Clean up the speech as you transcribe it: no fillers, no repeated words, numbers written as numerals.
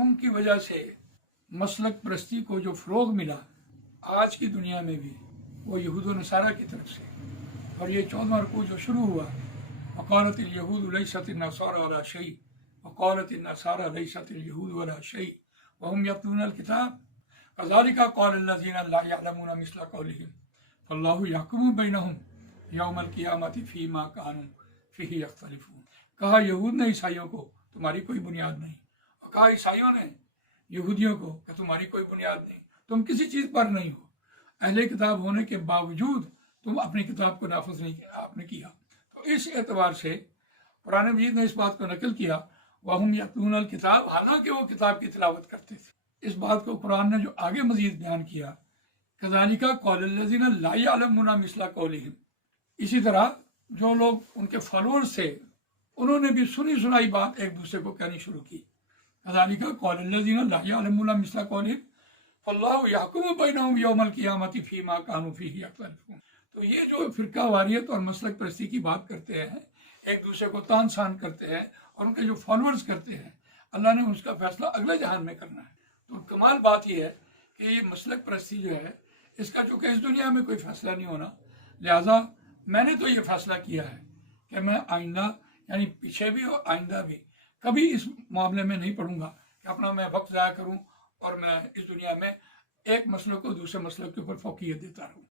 उनकी वजह से मसलक परस्ती को जो फ़रोग मिला आज की दुनिया में भी वो यहूद व नसारा की तरफ से। और ये 14वां रुकू जो शुरू हुआ, वक़ालतिल यहूद लैसतिन नसारा अला शै वक़ालतिन नसारा लैसतिल यहूद अला शै वहुम यतलूनल किताब कज़ालिका क़ालल्लज़ीना ला यअलमूना मिस्ला क़ौलिहिम फल्लाहु यहकुमु बैनहुम यौमल क़ियामति फ़ीमा कानू फ़ीही यख्तलिफ़ून। कहा यहूद ने ईसाइयों को तुम्हारी कोई बुनियाद नहीं, और कहा ईसाइयों ने यहूदियों को कि तुम्हारी कोई बुनियाद नहीं, तुम किसी चीज़ पर नहीं हो, अहले किताब होने के बावजूद तुम अपनी किताब को नाफिज नहीं आपने किया। तो इस एतबार से कुरान मजीद ने इस बात को नकल किया, वहुम यतलूनल किताब, हालांकि वो किताब की तिलावत करते थे। इस बात को कुरान ने जो आगे मजीद बयान किया, कज़ालिका क़ालल्लज़ीना ला यअलमूना मिस्ला क़ौलिहिम, इसी तरह जो लोग उनके फॉलोअर्स थे उन्होंने भी सुनी सुनाई बात एक दूसरे को कहनी शुरू की। कज़ालिका क़ालल्लज़ीना ला यअलमूना मिस्ला क़ौलिहिम फल्लाहु यहकुमु बैनहुम यौमल क़ियामति फ़ीमा कानू फ़ीही यख्तलिफ़ून। तो ये जो फ़िरका वारियत और मसलक परस्ती की बात करते हैं, एक दूसरे को तान सान करते हैं और उनके जो फॉलोअर्स करते हैं, अल्लाह ने उसका फैसला अगले जहान में करना है। तो कमाल बात यह है कि ये मसलक परस्ती जो है इसका चूँकि इस दुनिया में कोई फैसला नहीं होना, लिहाजा मैंने तो ये फैसला किया है कि मैं आइंदा यानी पीछे भी और आइंदा भी कभी इस मामले में नहीं पढ़ूंगा कि अपना मैं वक्त ज़ाया करूं और मैं इस दुनिया में एक मसले को दूसरे मसले के ऊपर फौकियत देता रहूं।